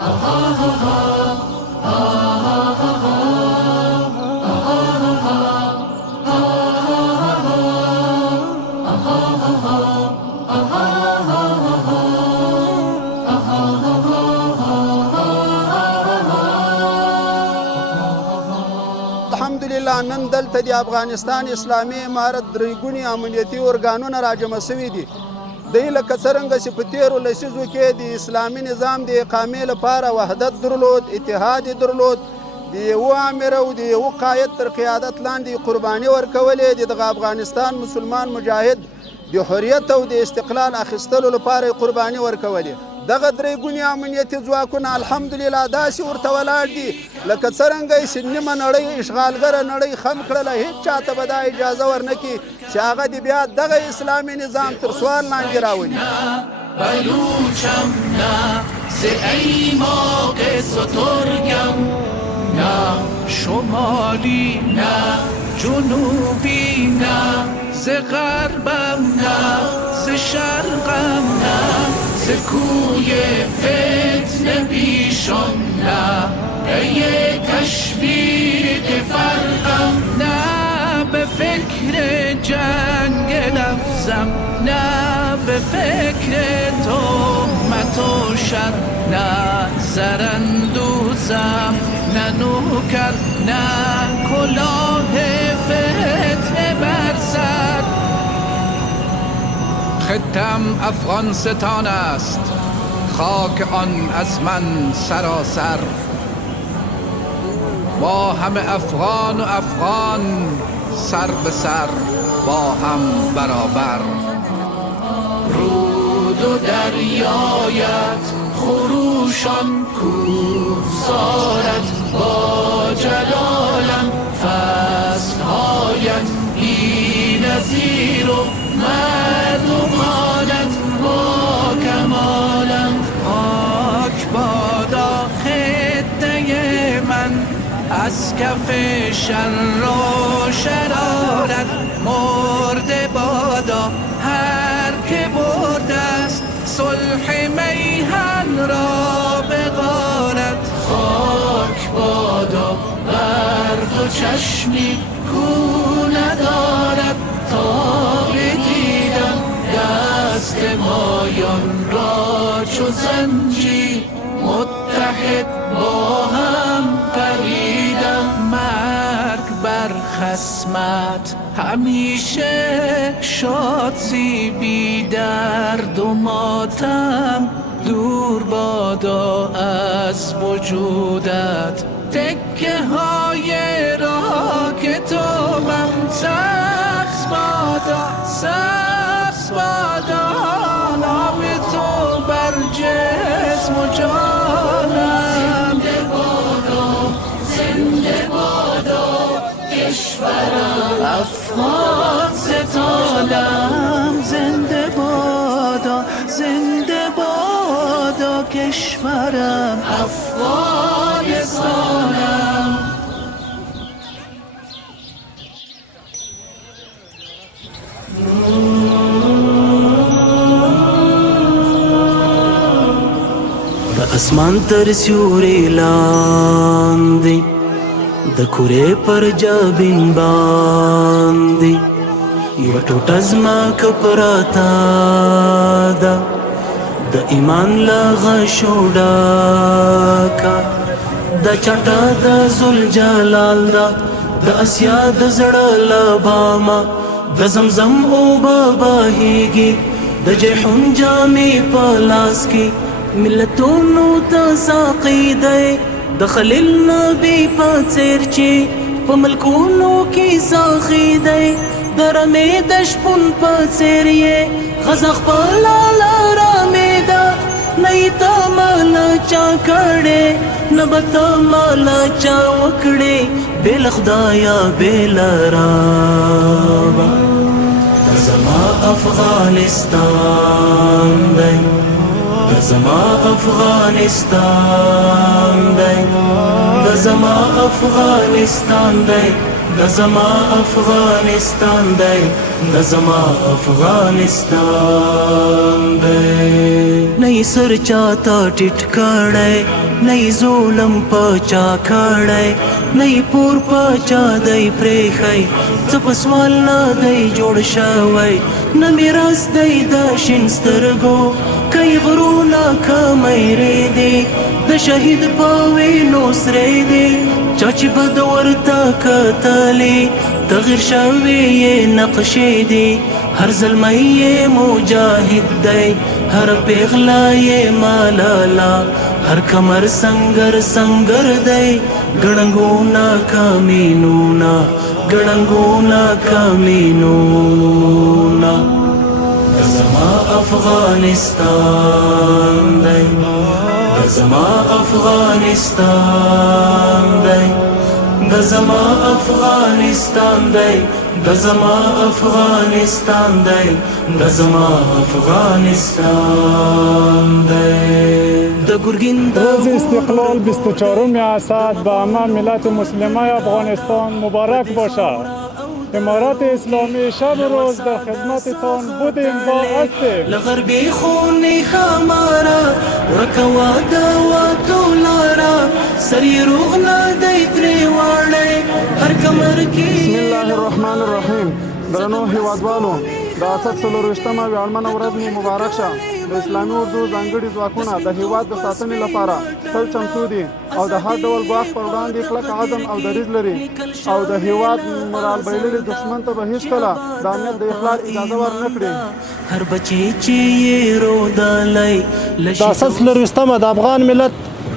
الحمدلله نن دلته د افغانستان اسلامي امارت درې امنیتي ارګانونه راجمع شوي دي. دوی لکه څرنګه چې په تېرو لسیزو کې د اسلامي نظام د اقامې لپاره وحدت درلود، اتحاد یې درلود، د یوه امیر او د یوه قاید تر قیادت لاندې قرباني ورکولې د دغه افغانستان مسلمان مجاهد د حریت او د استقلال اخیستلو لپاره یې قرباني ورکولې. دغه درې ګونې امنیتي ځواکونه الحمدلله داسې ورته ولاړ دي لکه څرنګه یې چې نیمه نړۍ اشغالګره نړۍ خم کړله، هېڅ چاته به دا اجازه ورنکړي چې هغه د بیا دغه اسلامي نظام تر سوال لاندې راولي. بلوچم نه ز ایماق سترگم، نه شمالی نه جنوبی نه ز غربم نه ز شرقم نه ز کوی فتنه بیشان نه پی تشویق فرقم، نه به فکر جنگ لفظم، نه به فکر تهمت و شر، نه زراندوزم نه نوکر، نه کلاه فتنه بر سر. خطم افغانستان است، خاک آن از من سراسر، با همه افغان و افغان سر به سر با هم برابر. رود و دریایت خروشان کوهسارت با جلالم، فصلهایت بی نظیر و مردمانت با کمالم. پاک بادا خطه من از کف شر و شرارت، مرده بادا هر که برده است صلح میهن را به غارت. خاک بادا بر دو چشمی کو ندارد تا بدیدم دست مایان را چو زنجیر متحد با هم پریدم. مرگ بر خصمت همیشه شادی بی درد و ماتم، دور بادا از وجودت تکه های راه که تو من. سبز بادا سبز بادا نام تو بر جسم و جانم. زنده بادا زنده بادا کشورم افغانستانم. زنده بادا زنده بادا کشورم افغانستانم. اسمان تر سیوري لاندې د کورې پر جبین باندې یو ټوټه ځمکه پراته ده د ایمان له غشو ډکه، د چټه د ذوالجلال ده د اسیا د زړه له بامه، د زمزم اوبه بهیږي د جیحون جامې په لاس کې، ملتونو ته ساقي دی د خلیل نبي په څېر چې په ملکونو کې ساخي دی، د رمې د شپون په څېر یې غزه خپله لارامې ده. نه یې ته ماله چا کړې نه به ته ماله چا وکړې، بې له خدایه بې له ربه. دا زما افغانستان دی، دا زما افغانستان دی، دا زما افغانستان دی، د زما افغانستان دی د زما افغانستان دی نه یې سر چاته ټیټ کړی نه یې ظلم په چا کړی نه یې پور په چا دی پرېښی څه په سوال نه دی جوړ شوی نه میراث دی د شین سترګو که یې غرونه که میرې دي د شهید په وینو سرې دي چا چې بد ورته کتلې تغیر شوې یې نقشې دي هر زلمی یې مجاهد دی هر پیغله یې ملالا هر کمر سنگر سنگر دی ګړنګونه کمینونه ګړنګونه کمینونه د زما افغانستان دی د زما افغانستان دی د زما افغانستان دی د زما افغانستان دی د زما افغانستان دی د ګرګین روز استقلال 24 اسد به همه ملت مسلمه افغانستان مبارک باشد. امارات اسلامی شب و روز در خدمتتان بودیم و هستیم. لغربی خونی خمارا ورکوا دوا دولارا سری روغ نادی تریوالی هر کمر کی بسم الله الرحمن الرحیم. درنو هیوادوالو د اسد څلورویشتمه ویاړمنه ورځ مو مبارک شه. د اسلامي اردو ځانګړي ځواکونه د هیواد د ساتنې لپاره تل چمتو دي او د هر ډول ګواښ پر وړاندې کلک عزم او دریځ لري او د هیواد مرال بایللي دښمن ته به هیڅکله د امنیت د اخلال اجازه ورنه کړي. هر بچی چې یې رودلی د اسد څلورویشتمه د افغان ملت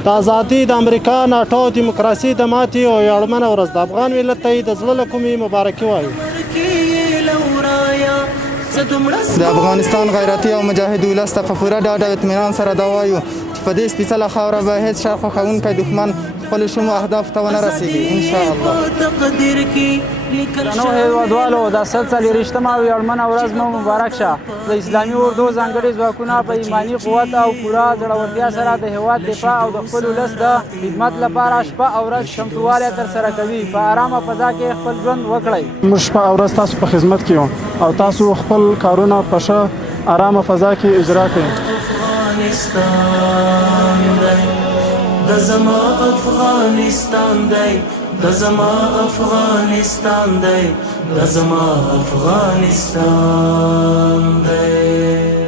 د ازادي د امریکا ناټو دیموکراسي د ماتې او ویاړمنه ورځ د افغان ملت ته د زړه له کومې مبارکي وایو. د افغانستان غیرتي او مجاهد ولس ته په پوره ډاډ او اطمینان سره دا وایو چې په دې سپېڅله خاوره به هېڅ شر خوښوونکی دښمن خپلو شومو اهدافو ته ونه رسېږي انشاءالله. درنو هیوادوالو د اسد څلورویشتمه ویاړمنه ورځ مو مبارک شه. د اسلامي اردو ځانګړي ځواکونه په ایماني قوت او پوره زړورتیا سره د هیواد دفاع او د خپل ولس د خدمت لپاره شپه او ورځ چمتووالی ترسره کوي. په ارامه فضا کې خپل ژوند وکړئ. موږ شپه او ورځ تاسو په خدمت کې یو او تاسو خپل کارونه په ښه ارامه فضا کې اجرا کړئ. افغانستان دی د زما افغانستان دی د زما افغانستان دی د زما افغانستان دی